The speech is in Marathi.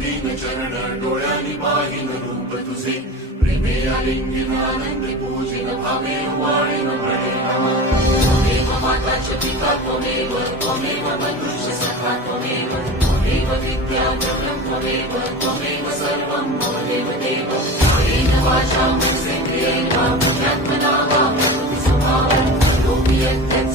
दीन चरण डोळ्यांनी पाहिन रूप तुझे प्रेमे आलिंगन आनंद पूजिन भावे वाळीन म्हणे नमः त्वमेव माता च पिता त्वमेव बन्धुश्च सखा त्वमेव विद्या ब्रह्मं त्वमेव सर्वं मम देव कायेन वाचा मनसेन्द्रियेण वा बुद्ध्यात्मना वा प्रकृतिस्वभावं करोमि यत्